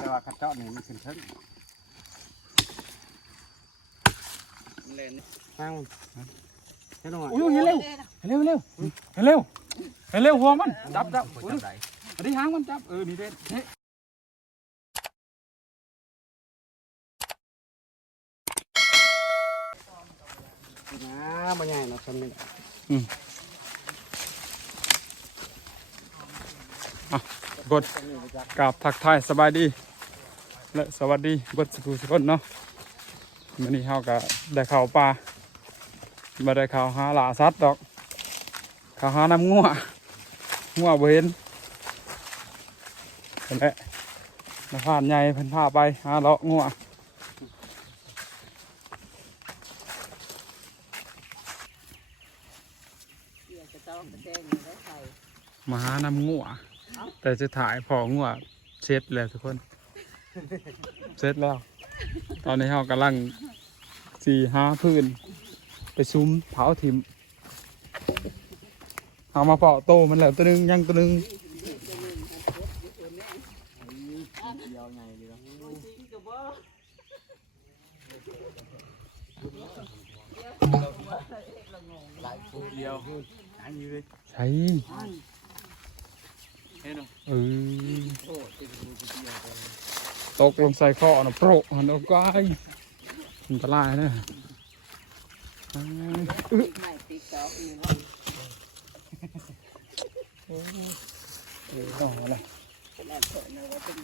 แต่ว่าคัดเจาะนี่มันขึ้นเทิงเล่นทางเห็นหน่อยอุ้ยเห็นเร็วเห็นเร็วเร็วเห็นเร็วเห็นเร็วหัวมันจับจับอุ้ยอันนี้หางมันจับเออนี่เด็ดเฮ้นะบ่ใหญ่เนาะสำนึกกดกราบทักทายสบายดี และสวัสดีบดสกูสกคนเนาะวันนี้เฮาก็ได้ข่าวปลาบ่ได้ข่าวหาหลาสัตว์ดอกข่าวหาน้ำงัวงัวเห็นเห็นแหละมาผ่านใหญ่เพิ่นพาไปหาเลาะงัวมาหาน้ำงัวแต่จะถ่ายพองัวเช็ดแล้วทุกคน เช็ดแล้ว ตอนนี้เฮากำลังสี่ห้าพื้น ไปซุ้มเผาทิมเอามาเปาะโตมันแล้วตัวหนึงยังตัวหนึงเดียวใหญ่ดีเนาะจริงกับบ่หลยเดียวอันนี้เลยใช่เห็นหรอเออ ตกลงใส่ข้อนะโปรหันออกไกลอันตรายนะอ่าไม่ติ๊กต๊อกอะไรเป็น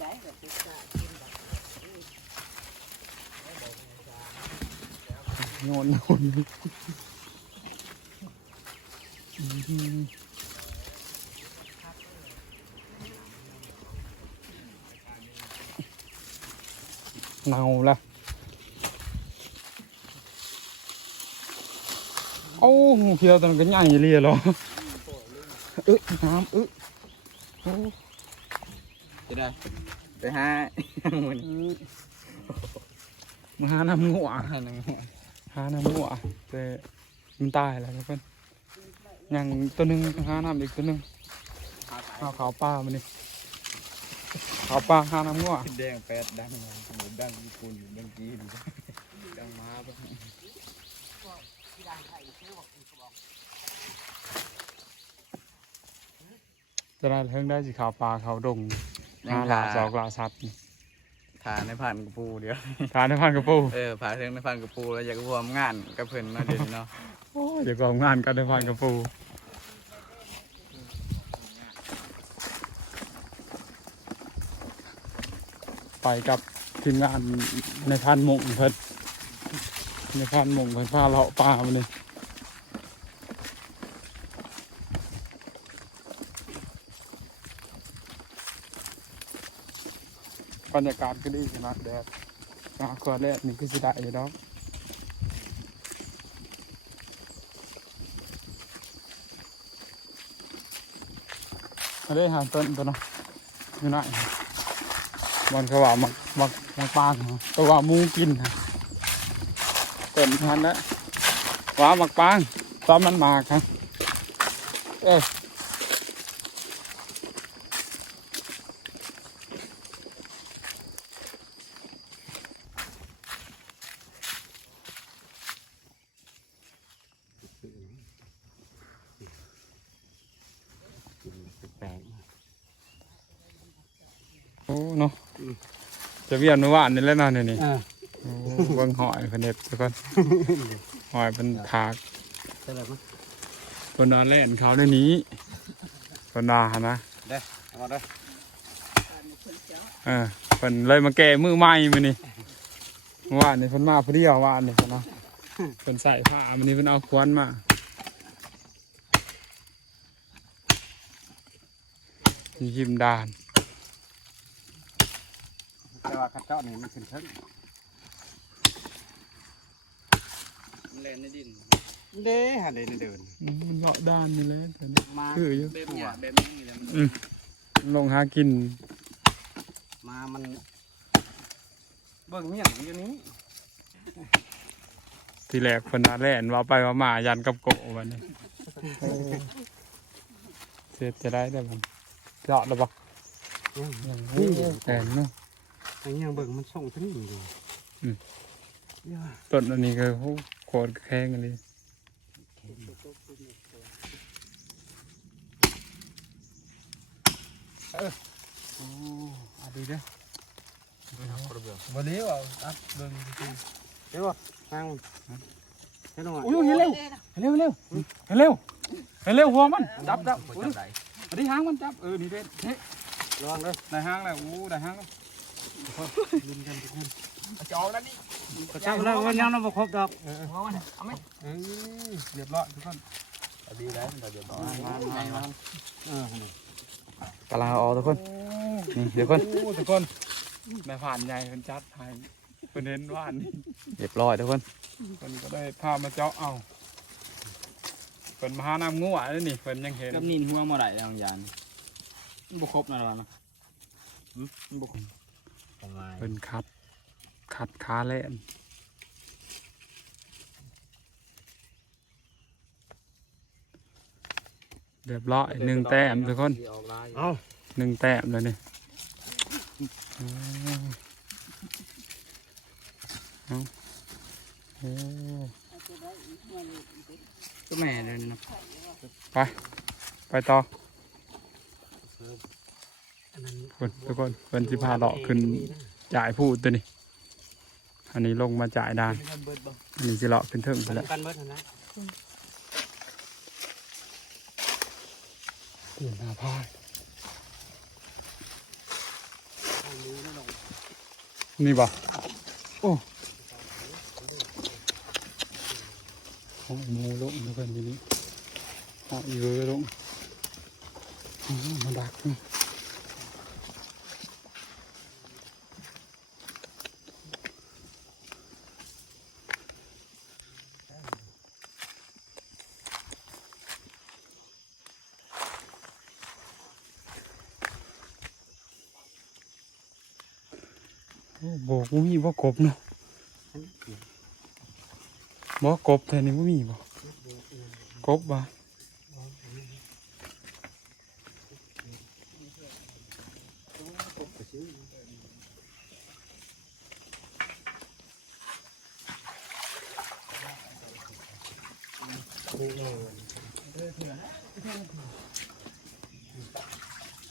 อันอนะว่า เป็นได้แบบติ๊กต๊อกโยนโยนเนาละโอ้งูเขียวตอนนั้นก็ใหญ่เลยเหรอเอ๊ะน้ำเอ๊ะโอ้จะได้ไปหามันมาหาน้ำงัวหาหนังหาน้ำงัวแต่มันตายแล้วทุกคนยังตัวหนึงหาน้ำอีกตัวหนึงเอาขาวปลามันนี่ ขาวปลาหาน้ำงัวแดงแปดดังมาดังญี่ปุ่นอยู่ดังจีนดังมาปะจะได้เพิ่งได้สิขาวปลาขาวดงหาหลาสอกลาสัตว์นี่ทานในผ่านกระปูเดียวทานในพันกระปูเออผ่านเรื่องในผ่านกระปูแล้วอยากรวมงานกับเพิ่อนเนาะเด่นเนาะโอ้ยเดี๋ยวก็งานกันในพันกระปู ไปกับทีมงานในพันมงเพิ่นในพันมงเพิ่นพาเลาะปลามาเลยบรรยากาศก็ดีขนาดแดดมาขวดแรกนี่คือสิได้อยู่ดอกมาได้หาต้นตัวเนาะอยู่ไหน มันเขาว่ามักมักมักปางตัวว่ามูกินนะต้นพันแล้วว่ามักปางตอนมันมาครับเออ แปลก โอ้เนาะ จะเวียนเมื่อวานนี่แหล้วนะเนี่ยนี่อ่าโอ้เบิ่งหอยพะเน็ตทุกคนหอยเป็นถากใช่แล้วมั้ยคนนอนเล่นเขาในนี้คนนาหนนะเอาได้เออเพิ่นเลยมาแก้มือใหม่มื้อนี้เมื่อวานนี่เพิ่นมาพอดีเอาวานนี่เพิ่นเนาะเพิ่นใส่ผ้ามื้อนี้เพิ่นเอาควนมา ยิ้มดาน แต่ว่าคัดเจาะนี่มันขึ้นเทิงเล่นในดินเด้หันเลยเดินอืมมันเลาะด้านนี่แหละแต่นี่มาคืออยู่แบบเนี้ยแบบนี้แหละมันอืมลงหากินมามัน เบิ่งเมียงอยู่นี้ทีแรกเพิ่นน่ะแล่นว่าไปว่ามายันกับโกะวันนี้เออเสร็จจะได้ได้บ่เจาะแล้วบ่ยังนี่แอนเนาะ อันนี้ยังเบิ่งมันส่งขึ้นอยู่เลยอืมเดี๋ยวต้นอันนี้ก็โหโคตรแข็งเลยโอ้อาดีเด้อบ่เลี้ยวเอาอัดเบิ่งจริงๆเดี๋ยวบ่ทางมันเห็นบ่อุ้ยเร็วเร็วเร็วเร็วเร็วหัวมันจับจับบ่อุ้ยจำได้อันนี้หางมันจับเออนี่เด้เฮ้ยระวังเด้อได้หางแล้วอู้ได้หางแล้ว ลุ้นกันทุกคนจะออกแล้วนี่ก็จับแล้วว่ายังเราบ่ครบดอกหัวมันเอาไหมเออเรียบร้อยทุกคนดีแล้วเดียวต่อมามามาเออนี่กำลังเอทุกคนนี่เดี๋ยวคนทุกคนนายผ่านใหญ่เป็นจัดไทยเป็นเน้นว่านนี่เรียบร้อยทุกคนคนก็ได้พามาเจาะเอาเป็นมหาน้ำงัวแล้วนี่เป็นยังเห็นกับนินหัวมาได้แล้วยานมันบ่ครบนะล่ะนะบ่ครบ ประมาณเป็นคัดคัดขาแล่นเรียบร้อยหนึ่งแต้มทุกคนเอาหนึ่งแต้มเลยนี่อืมเอาโอ้อาจจะได้อีกเมื่อนี้อีกก็แม่เลยนะไปต่อ อันนั้นคนทุกคนเป็นสิพาเลาะขึ้นจ่ายผู้ตัวนี้ อันนี้ลงมาจ่ายดานเบิดบ่อันนี้สิเลาะขึ้นเทิงไปกันแล้วกันเบิดนะเปลี่ยนหน้าพายนี่บ่โอ้ห้องหมูลงทุกคนทีนี้ห้องอีเวอร์ลงอ๋อมาดักนี่ โอ้โบกบ่มีบ่กบเนาะบ่กบแต่นี่บ่มีบ่กบบ่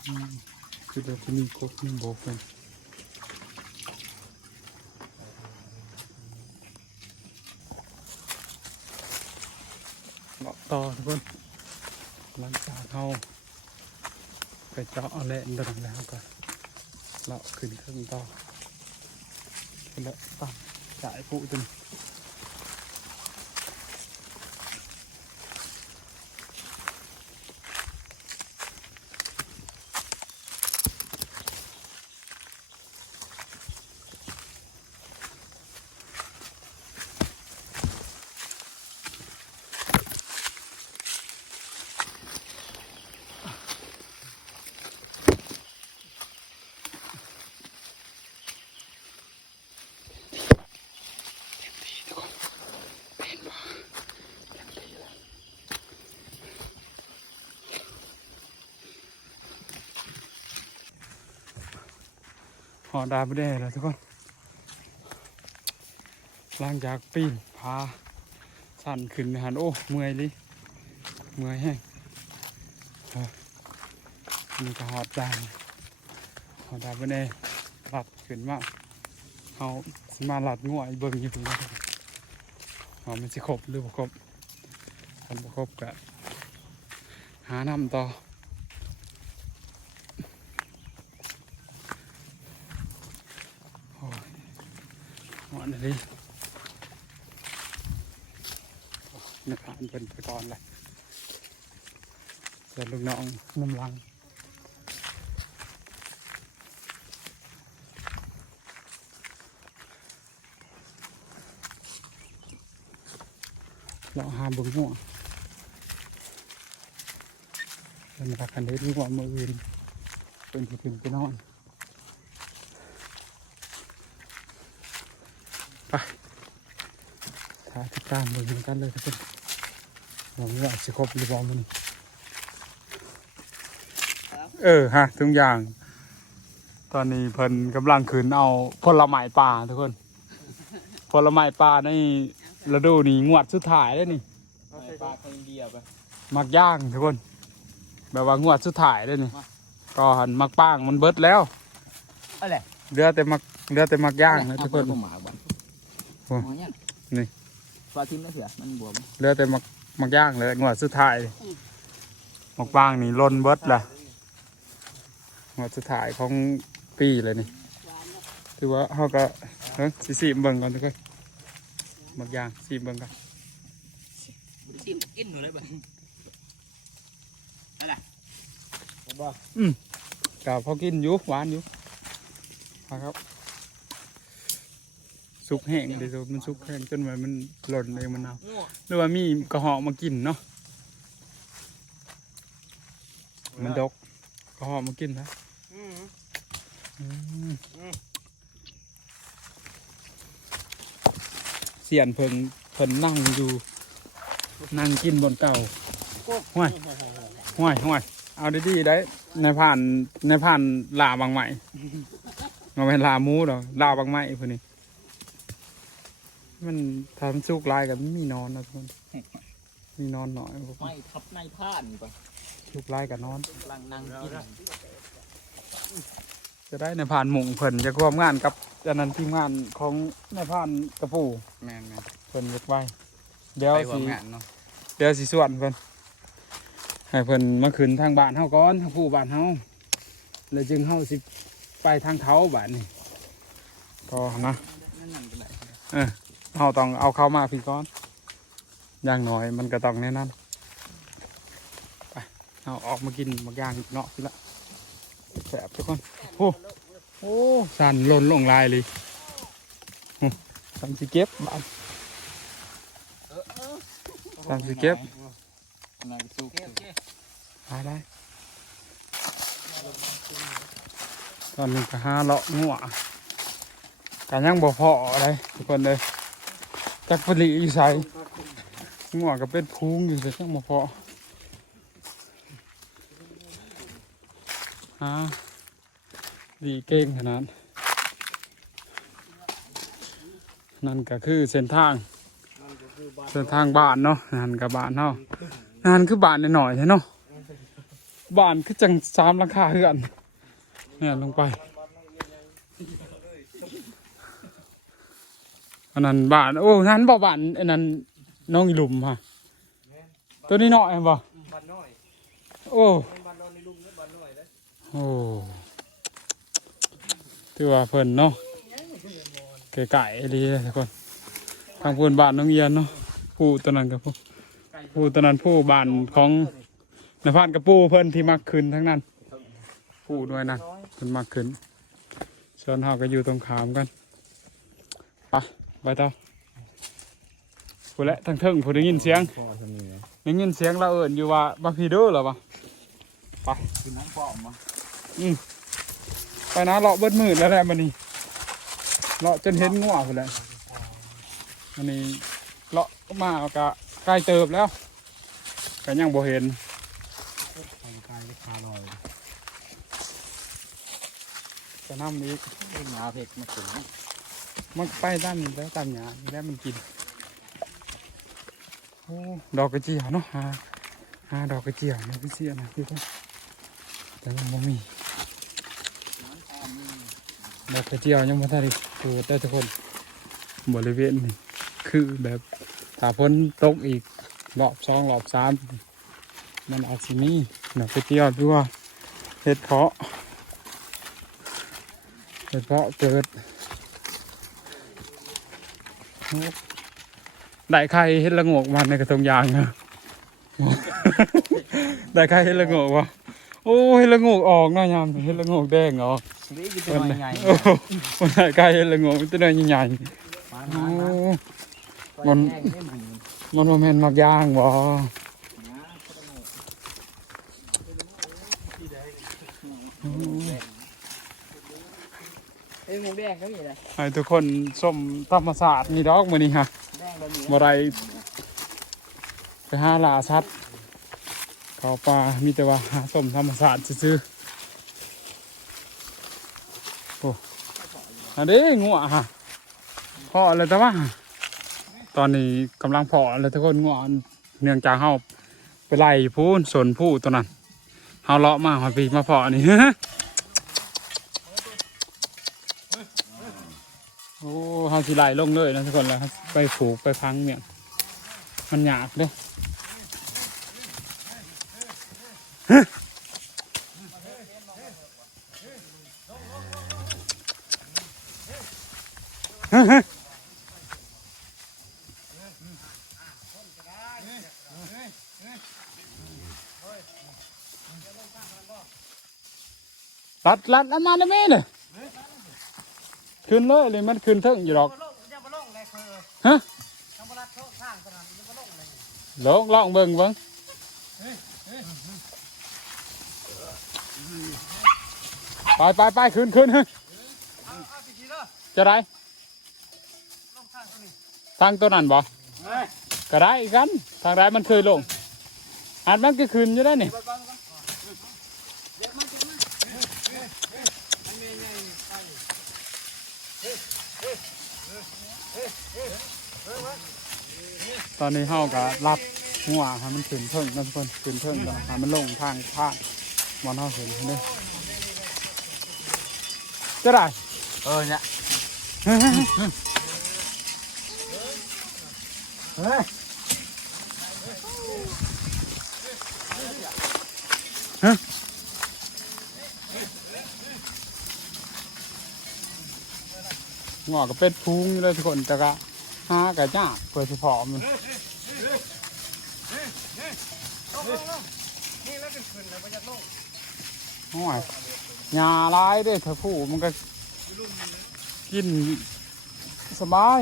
อืมคือแบบที่มีกบมีบ่กัน เลาะ ต่อทุกคนหลังจากเขาไปเจาะเอาแหล่นดังแล้วก็เลาะขึ้นเครื่องต่อแล้วตั้งจ่ายผู้จน หอดาไม่ได้แล้วทุกคนหลังจากปีนพาสั่นขึ้นหันโอ้เมื่อยลิเมื่อยแห้งเออนี่ก็หอดดานหอดาไม่ได้หลัดขึ้นมากเขาสมาหลัดง่วยเบิ่งอยู่ตรงนี้เขามันสิครบหรือบ่ครบคันบ่ครบก็หาน้ำต่อ โอ้ยหอน เลยนี่ผ่านเป็นไปก่อนเลยเดี๋ยวลูกน้องน้ำลังเราหาบึงหัวเป็นรักกันได้ดีกว่ามืออื่นเป็นที่ถึงไปนอน ถ้า ติดตามมือกันเลยทุกคนผมว่าจะครบหรือเปล่ามันเออฮะทุกอย่าง ตอนนี้เพิ่นกำลังขืนเอาผลไม้ป่าทุกคนผลไม้ป่าในฤดูนี้งวดสุดท้ายแล้วนี่ปลาคนอินเดียไปมักย่างทุกคน แบบว่างวดสุดท้ายแล้วนี่ก็หันมักป้างมันเบิดแล้วอะไรเหลือแต่มักเหลือแต่มักย่างนะทุกคนหมาบ้าน โอ้หมาเนี่ยนี่ปลาทิมนะเสือมันบวมเหลือแต่มักมักย่างเลยงวดสุดท้ายมักป้างนี่ล้นเบิดละงวดสุดท้ายของปีเลยนี่หวานเนาะถือว่าเขาก็เอ้ยสิสิเบิ่งก่อนทุกคนมักย่างสิเบิ่งก่อนทิมกินหนูเลยบ้านกับพอกินอยู่หวานอยู่เอาครับ สุกแห้งเดี๋ยวมันสุกแห้งจนว่ามันหล่นเลยมันเอาหรือว่ามีกระเหาะมากินเนาะมันดกกระเหาะมากินนะอืมอืมเสียนเพิ่งเพิ่นนั่งอยู่นั่งกินบนเก่าห้วยห้วยห้วยเอาดีๆได้ในผ่านในผ่านลาบางใหม่มาเป็นลาหมูดอกลาบางใหม่พวกนี้ มันทำสุกลายกับมีนอนนะทุกคนมีนอนหน่อยพวกไม่ทับในผ้านปะสุกลายกับนอนกำลังนั่งกินจะได้ในผ่านหมุ่งเพิ่นจะร่วมงานกับอันนั้นทีมงานของในผ่านกระปูแม่นแม่นเพิ่นเล็กไว้เดี๋ยวไปหัสิวงานเนาะเดี๋ยวสิส่วนเพิ่นให้เพิ่นมาขึ้นทางบ้านเฮาก่อนทางผู้บ้านเฮาแล้วจึงเฮาสิไปทางเขาบ้านนี่ก็นะนั่นนั่นก็ได้ เฮาต้องเอาเข้ามาพี่ก่อน อย่างน้อยมันก็ต้องแน่นันไปเอาออกมากินมากย่างเนาะพี่ละแสบทุกคนโอ้โอ้สั่นหล่นลงลายเลยสันสิเก็บบ้านสันสิเก็บนั่งสุกได้ตอนนี้ก็ห้าเลาะงัวกันยังบ่พออะไรทุกคนเลย จักผลิอยู่ใส่งัวก็เป็นพุงอยู่แต่ยังบ่พอฮะดีเก่งขนาดนั่นก็คือเส้นทาง เส้นทางบ้านเนาะนั่นกับบ้านเนาะนั่นคือบ้านหน่อยๆใช่เนาะบ้านคือจังสามหลังคาเฮือนเนี่ยลงไป อันนั้นบ้านโอ้นั้นบ่บ้านอันนั้นน้องอีหลุมฮะตัวนี้หน่อยบ่บ้านน้อยโอ้บ้านนอนในลุมเนี่ยบ้านน้อยนะโอ้ถือว่าเพิ่นเนาะไก่ๆดีเลยทุกคนทางเพิ่นบ้านน้องเอียนเนาะผู้ตัวนั้นกับผู้ผู้ตัวนั้นผู้บ้านของในพานกับปูเพิ่นที่มักขึ้นทั้งนั้นผู้ด้วยนะเพิ่นมักขึ้นส่วนเฮาก็อยู่ตรงขามกันไป ไปต่อผู้และทั้งเทิงผู้ได้ยินเสียงพ่อสมีนะได้ยินเสียงเราเอิ่นอยู่ว่าบักพีเด้อเหรอวะกินน้ำปอมมาไปนะเลาะเบิดมืดแล้วแหละมันนี้เลาะจนเห็นงัวพุ่นแหละมันนี้เลาะมาก็ใกล้เติบแล้วก็ยังบ่เห็นกายก็คาลอยจะน้ำอีกงาเผ็ดมาถึง มันไปตานี่แล้วตามหยานี่แล้วมันกินโอ้ดอกกระเจียวเนาะหาหาดอกกระเจียวในพิเศษนะพี่ก็แต่ยังบ่มีดอกกระเจียวยังบ่ทันได้เกิดแต่ทุกคนบริเวณนี่คือแบบถ้าฝนตกอีกรอบสองรอบสามมันอาจสิมีดอกกระเจียวหรือว่าเห็ดเพาะเห็ดเพาะเกิด ได้ใครเห็ดละโงกมาในกระทงยางนะได้ใครเห็ดละโงกวะโอ้เห็ดละโงกออกเนาะยามเห็ดละโงกแดงออกนี่กินตัวใหญ่โอ้คนได้ใครเห็ดละโงกมันตัวน้อยใหญ่มาๆโอ้มามันมันโมเมนต์มักย่างบ่เอ้ ยหมูแดงก็มีเลยให้ทุกคนชมธรรมศาสตร์นี่ดอกมื้อนี้ฮะแดงแบบนี้บ่ไรไปหาล่าสัตว์เขาป่ามีแต่ว่าหาสมธรรมศาสตร์ซื่ออ้อันนี้งัวฮะพอเลยแต่ว่า ตอนนี้กำลังเพาะเลยทุกคนงัวเนื่องจากเฮาไปไล่พูนสนผู้ตัวนั้นเฮาเลาะมาหอยปีมาเพาะนี่ โอ้เฮาสิไล่ลงเลยนะทุกคนแล้วไปผูกไปพังเนี่ยมันยากเด้รัดรัดอันมาเลยแม่เลย ขึ้นเลยเลยมันขึ้นเทิงอยู่หรอกฮะลองลองเบิ่งเบิ่งไปไปไปขึ้นขึ้นฮะจะได้ทางตัวนั้นบ่ก็ได้กัน ทางใดมันเคยลงอันมันก็ขึ้นอยู่ได้นี่ อนนี้เฮาก็รับหัวให้มันขึ้นเพิ่งนะทุกคนขึ้นเพิ่งแล้วให้มันลงทางพาดบอลเฮาเห็นเด้อจะได้เออเนี่ยหัวก็เป็นพุงอยู่เลยทุกคนแต่ก็ หากะยากเพื่อสิพอมันโอ้ยหญ้าหลายเด้อถ้าผู้มันก็กินสบาย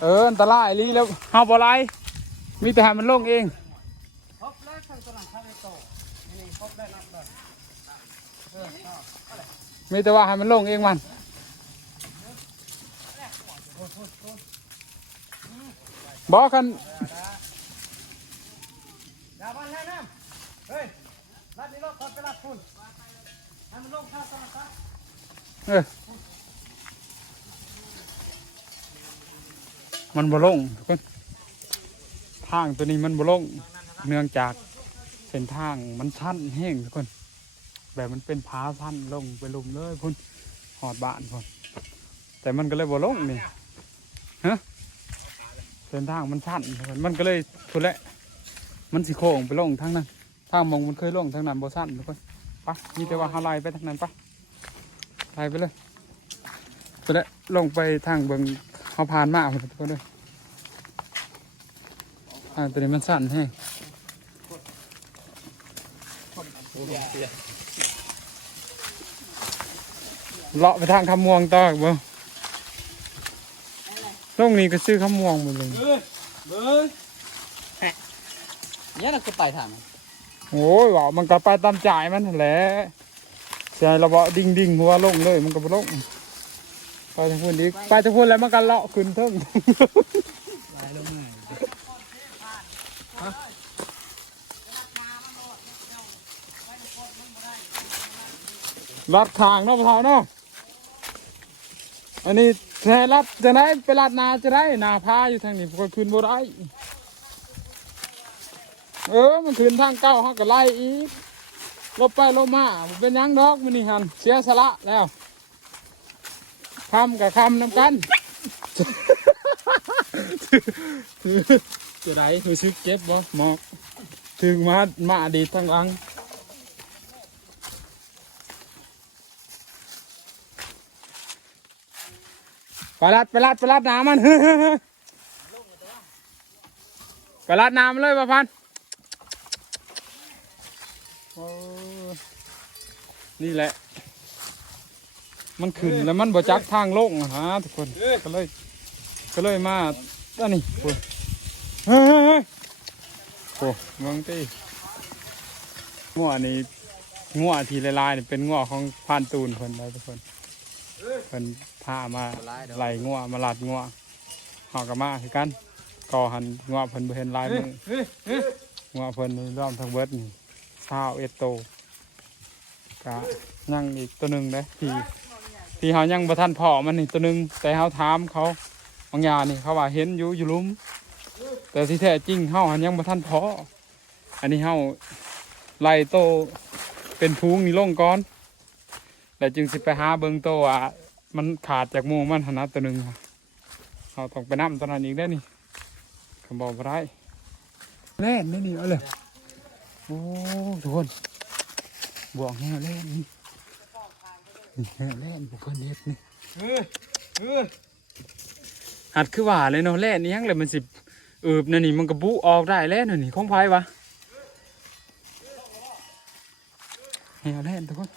เอออันตรายลีแล้วเฮาบ่ไรมีแต่ให้มันลงเอง ครบแล้วทั้งตลาดข้าวโตนี่ครบได้นับเลย มีแต่ว่าให้มันลงเองมันบอกกันอย่าบ้านแน่น้ำเฮ้ยรัดนี่รถคนไปรัดคุณให้มันลงข้าวตลาดข้าวเออมันบ่ลงทุกคนทางตัวนี้มันบ่ลงเนื่องจากเส้นทางมันชันแห้งทุกคน แบบมันเป็นผาชันลงไปลุมเลยพุ่นหอดบ้านพุ่นแต่มันก็เลยบ่ลงนี่ฮะเส้นทางมันชันทุกคนมันก็เลยทุนแหละมันสิโค้งไปลงทางนั้นทางมองมันเคยลงทางนั้นบ่ชันทุกคนปะมีแต่ว่าเฮาไล่ไปทางนั้นปะไล่ไปเลยทุนแหละลงไปทางเบิงเฮาผ่านมาพุ่นทุกคนเลยทางตัวนี้มันสั้นแห้ง เลาะไปทางคำม่วงต่ออีกบ่ตรงนี้ก็ซื้อคำม่วงหมดเลยเนี่ยเราก็ไปทางโอ้ยว่ามันก็ไปตามจ่ายมันนั่นแหละใช่เราบอกดิ่งดิ่งหัวลงเลยมันก็บ่ลงไปทางพูนอีกไปทางพูนแล้วมันก็เลาะขึ้นเทิงลัดทางเนาะพอเนาะ อันนี้แค่ลัดจะได้ไปลัดนาจะได้นาพาอยู่ทางนี้ก็ขึ้นบ่ได้เออมันขึ้นทางเก้าเขาก็ไล่อีกลบไปลบมาเป็นยังดอกมันนี่หันเสียสละแล้วคำกับคำน้ำกันจะไรคือชึกเจ็บบ่หมอกถึงมามาดีทางหลัง ไปลัดไปลัดไปลัดน้ำมันไปลัดน้ำเลยประพันนี่แหละ มันขึ้นแล้วมันบ่จักทางลงอะฮะทุกคน ก็เลย ก็เลยมาอันนี้โอ้ยเฮ้ยโอ้เมืองตีงัวนี่งัวที่ลายๆเป็นงัวของพานตูนคนเลยทุกคน พิ่นพามาไล่งัวมาลัดงัวเฮาก็มาคือกันก่อหันงอเพิ่นบ่เห็นลายมืองอเพิ่นนี่ล้อมทั้งเบิดนี่เช้าเอดโตกะยังอีกตัวหนึงเด้ที่ที่เฮายังบ่ทันเพาะมันนี่ตัวหนึงแต่เฮาถามเขาบางอย่างนี่เขาว่าเห็นอยู่อยู่หลุม แต่ที่แท้จริงเฮาหันยังบ่ทันเพาะอันนี้เฮาไล่โตเป็นพุงนี่ลงก่อนแล้วจึงสิไปหาเบิ่งโตว่า มันขาดจากหมู่มันหันนะตัวหนึงค่ะเราต้องไปนํตัวนั้นอีกได้อนี่คำบอกบ่ได้แล่นนี่นี่เอาเลยโอ้ทุกคนบวกแนวแล่นนี่นี่แนวแล่นบุกเพิ่นเฮ็ดนี่เออเออหัดคือว่าเลยเนาะแล่นนี่ยังเลยมันสิเอืบนั่นนี่มันกระบุออกได้แล้วนั่นนี่ของไผวะแนวแล่นทุกคน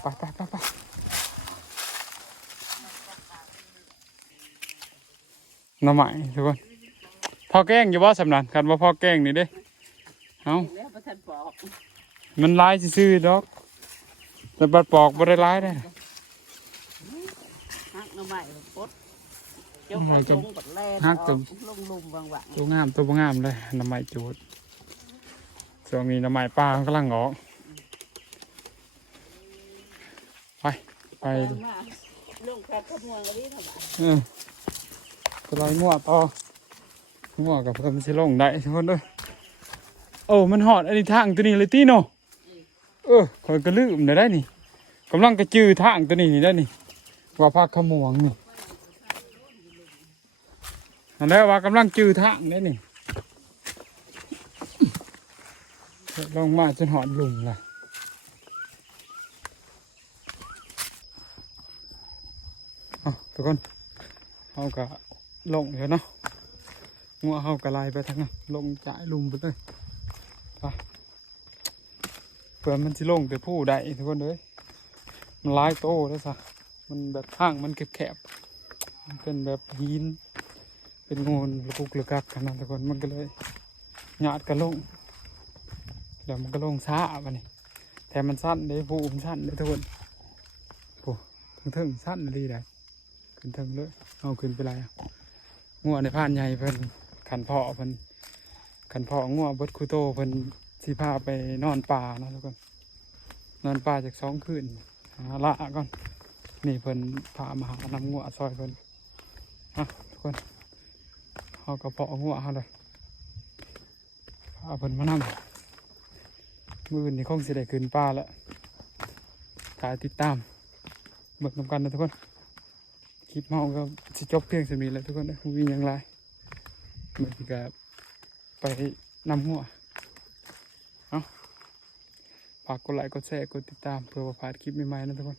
ไปไปไปไป หน้ำใหม่ทุกคนพอแกล้งอยู่บ่สำนันกันว่าพอแกล้งนี่เด้เอาแล้วประทันบอกมันลายซื่อๆดอก แต่บัดปอกบ่ได้ลายได้ฮักหน้ำใหม่ปดเจ้าก็ลงบัดแล่นฮักจนลงลุมบางวังตัวงามตัวบ่งามเลยหน้ำใหม่จูดช่วงนี้หน้ำใหม่ปลากำลังออกไปไปดิมาลงแคบขบวนอะไรทำไมเออไป ลอยงัวต่องัวกับเพิ่นสิลงได้ทุกคนเด้อโอ้มันหอดอันนี้ทางตัวนี้เลยตีเนาะเออคอยก็ลืมได้ได้นี่กำลังกระจือทางตัวนี้นี่ได้นี่ว่าภาคขมวงนี่อันนี้ว่ากำลังจือทางได้นี่ลงมาจนหอดหลุมละเอาทุกคนเขาก็ ลงเดี๋ยวเนาะงัวเขาก็ไลไปทางนั้นลงจ่ายลุมไปเลยไปเพื่อมันจะลงแต่ผู้ใดทุกคนเลยมันลายโตแล้วซะมันแบบทางมันแคบๆมันเป็นแบบหินเป็นงูระกุกระกักขนาดทุกคนมันก็เลยหยาดกันลงแล้วมันก็ลงช้าบันนี้แต่มันสั้นเลยผู้มันสั้นเลยทุกคนโอ้ถึงๆสั้นดีได้ขึ้นเทิงเลยเอาขึ้นไปไรอะ งัวในพานใหญ่เพิ่นขันพ่อเพิ่นขันพ่องัวเบิดคูโตเพิ่นสิพาไปนอนป่าเนาะทุกคนนอนป่าจากสองคืนหาละก่อนนี่เพิ่นพามาหานำงัวซอยเพิ่นอะทุกคนเขาก็เพาะงัวเขาเลยพาเพิ่นมานั่งมือนนี่คงสิได้ขึ้นป่าแล้วกายติดตามเบิกนำกันนะทุกคน ลิปเมาก็จะจบเพียงสำนี้แล้วทุกคนนะมีอย่างไรเมื่อกี้ก็ไปนำหัวเอาฝากกดไลค์กดแชร์กดติดตามเพื่อประพาดคลิปใหม่ๆนะทุกคน